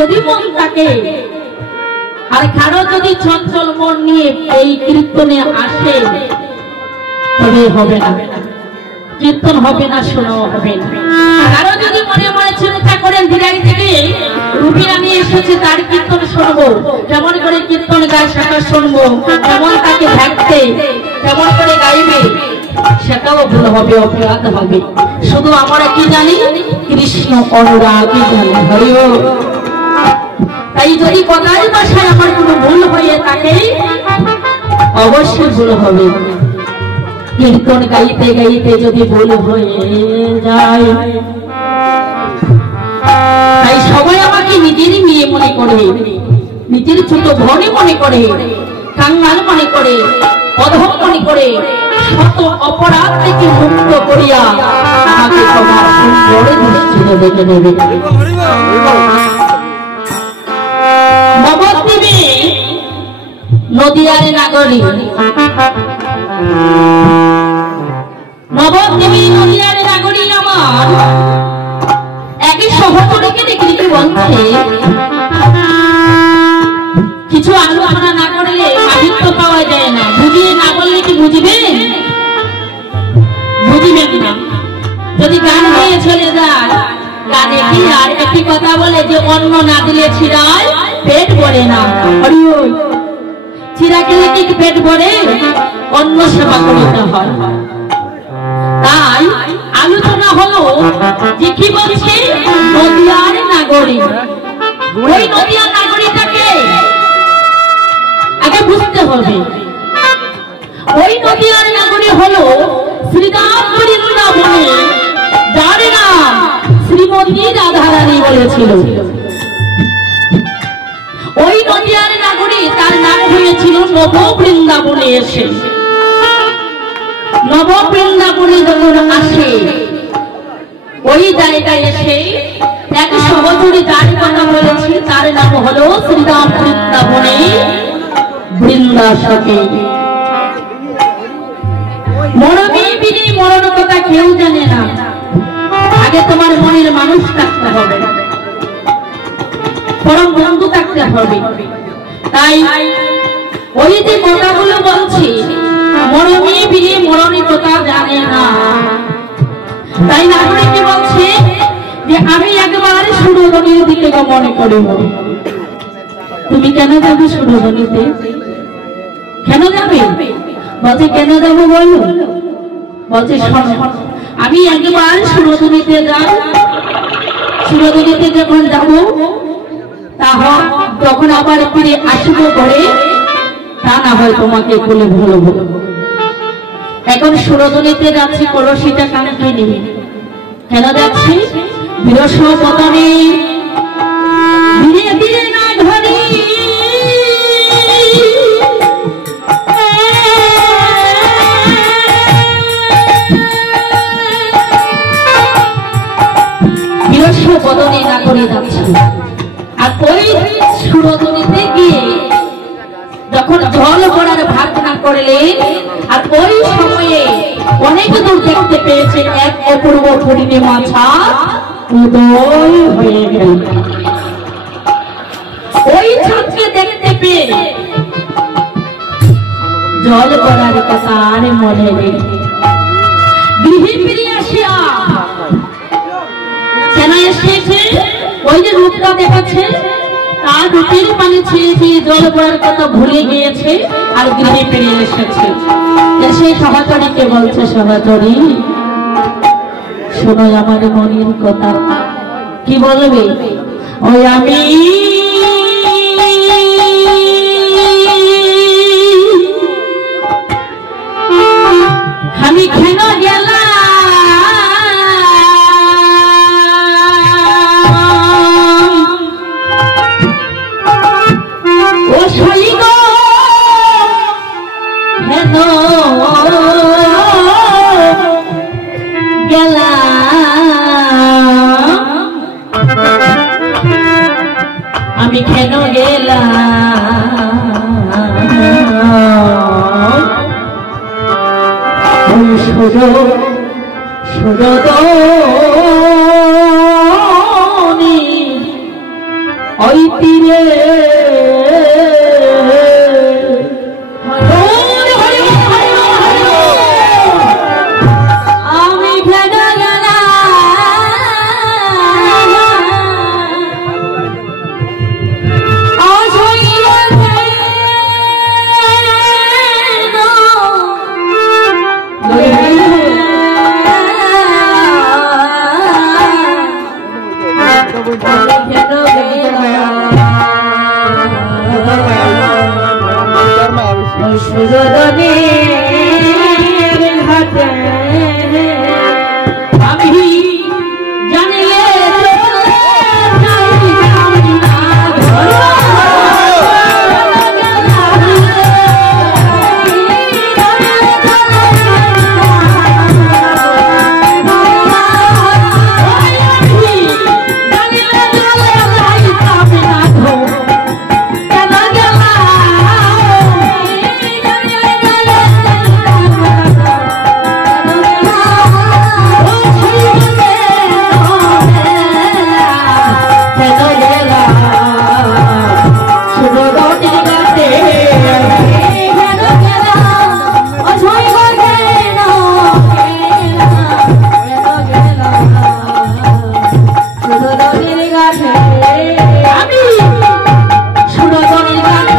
যদি মন থাকে আর কারো যদি চঞ্চল মন নিয়ে এই কীর্তনে আসে তবে হবে না, কীর্তন হবে না, শোনাও হবে না। কারো যদি মনে মনে চিন্তা করেন বিরাট থেকে রুবি আমি এসেছি তার কীর্তন শুনবো, কেমন করে কীর্তন গায় সেটা শুনবো, কেমন তাকে দেখতে কেমন করে গাইবে, সেটাও ভুল হবে, অপরাধ হবে। শুধু আমরা কি জানি, কৃষ্ণ অনুরাগী জানি। হরিও তাই যদি কথার ভাষায় আমার কোনো ভুল হয়ে থাকে অবশ্যই ভুল হবে। কীর্তন গাইতে গাইতে যদি ভুল হয়ে যায়, তাই সবাই আমাকে নিজেরই মেয়ে মনে করে, নিজের ছোট বোন মনে করে, কাঙ্গাল মনে করে, অধম মনে করে, শত অপরাধ থেকে মুক্ত করিয়া আমাকে তোমার সুন্দর দৃষ্টিতে দেখে নেবে। নবদ্বীপে নদিয়ার নাগরী, নবদ্বীপে নদিয়ার নাগরী আমার একই সহচরীকে দেখে বলছে, কিছু আলোচনা না করলে সাহিত্য পাওয়া যায় না, বুঝিয়ে না বললে কি বুঝবেন? বুঝবেন না। যদি গান গিয়ে চলে যায়, গানে কি আর একটি কথা বলে যে অন্ন না দিলে ছিড়ায় পেট ভরে না। চিরা খেলে কি পেট ভরে? অন্ন সেবা করতে হয়। তাই আলোচনা হলো যে কি বলছে, নদিয়ার নাগরী। ওই নদিয়ার নাগরীটাকে আগে বুঝতে হবে। ওই নদিয়ার নাগরী হলো শ্রীরাম বৃন্দাবনে, যার নাম শ্রীমতী রাধারানী বলেছিল। ওই নদিয়ার নাগরী তার নাম হয়েছিল নব বৃন্দাবনে এসে। নব বৃন্দাবনে যখন আসে, ওই জায়গায় এসে এক সহচরী যার কথা বলেছি তার নাম হলো শ্রীরাম বৃন্দাবনে বৃন্দাসকে। মরমে বিনে মরণ কথা কেউ জানে না, আগে তোমার মনের মানুষ থাকতে হবে, পরম বন্ধু থাকতে হবে। তাই ওই যে কথাগুলো বলছি, মরমে বিনে মরণের কথা জানে না। তাই নাগরিককে বলছে যে আমি একবার সুরধনির দিকে মনে করব। তুমি কেন যাবে সুরধনিতে? কেন যাবে? বলছে কেন যাবো বলো? বলছে আমি একবার সুরধনিতে যাই, সুরধনিতে যখন যাবো তখন আবার ফিরে আসবো করে, তা না হয় তোমাকে বলে বলবো। এখন সুরধনিতে যাচ্ছি, কলসিটা কানকে নিয়ে। কেন যাচ্ছি? বৃহস্পতি ধীরে ধীরে না ধরি বৃহস্পতি না করে যাচ্ছি। আর ওই সুরধনিতে গিয়ে যখন জল ভরার ভাগ না করলে, আর ওই সময়ে অনেক দূর দেখতে পেয়েছে এক অপূর্ব পূর্ণিমা ছাদ উদয় হয়ে গেল। ওই ছাদকে দেখতে পেয়ে জল ভরার কথা আর মনে নেই। গৃহে ফিরে আসিয়া কেন এসেছে? ওই যে রূপটা দেখাচ্ছে, তার রূপের পানি ছেড়ে দিয়ে জল ভরার কথা ভুলে গিয়েছে আর গৃহে ফিরে এসেছে। সেই সহচরীকে বলছে, সহচরী শোনো আমার মনের কথা। কি বলবে? ওই আমি কেন গেলাম আমি কেন গেলাম সুরধনি ওই তীরে আমি ভেঙে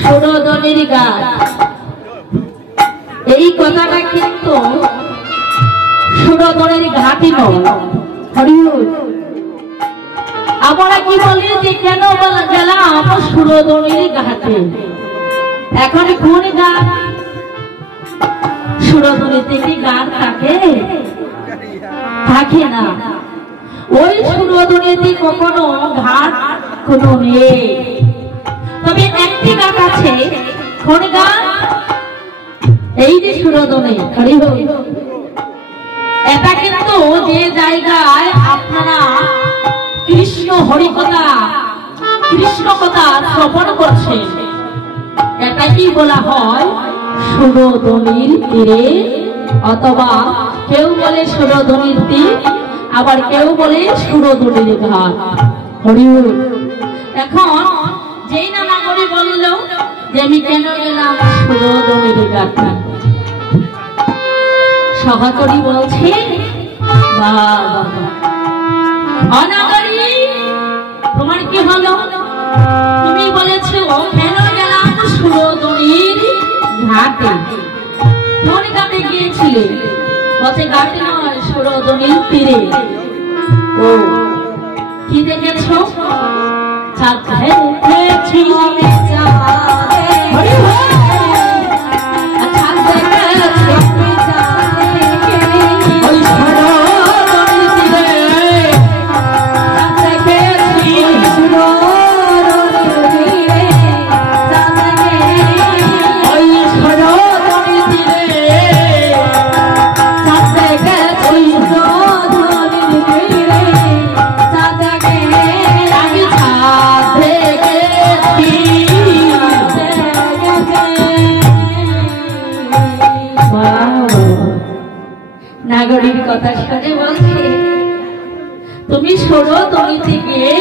সুরধনির গান। এই কথাটা কিন্তু সুরধনির ঘাটই নয়। আমরা কি বলি যে কেন গেলাম সুরধনির ঘাটে? এখন কোন গান? সুরধনিতে কি গান থাকে? থাকে না। ওই সুরধনিতে কখনো ঘাট কোনো নেই। তবে একটি গান আছে। কোন গান? এই যে সুরধনি। এটা কিন্তু যে জায়গায় আপনারা কৃষ্ণ হরিকথা কৃষ্ণ কথা শ্রবণ করছেন, এটাকেই বলা হয় সুরধনির তীরে, অথবা কেউ বলে সুরধনির তীর, আবার কেউ বলে সুরধনির ঘাট। হরিবল। এখন যেই না নাগরী বলল যে আমি কেন গেলাম সুরধনির ঘাটে, সহচরী বলছে অনাগরী তোমার কি হলো? তুমি বলেছো কেন গেলাম সুরধনির ঘাটে। কোন ঘাটে গিয়েছিলে? বলছে ঘাটে নয়, সুরধনির তীরে। ও কি দেখেছো? চাঁদ দেখেছি নাগরীর কথা শুনে বলছে তুমি সুরধনিতে গিয়ে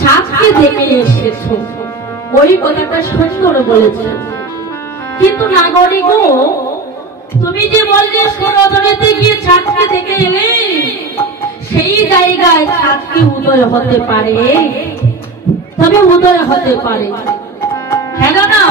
চাঁদকে দেখে এসেছো। ওই কথাটা সুন্দর বলেছে, কিন্তু নাগরী গো তুমি যে বললে সুরধনিতে গিয়ে চাঁদকে দেখে এলে, সেই জায়গায় চাঁদ কি উদয় হতে পারে? তবে উদয় হতে পারে। কেননা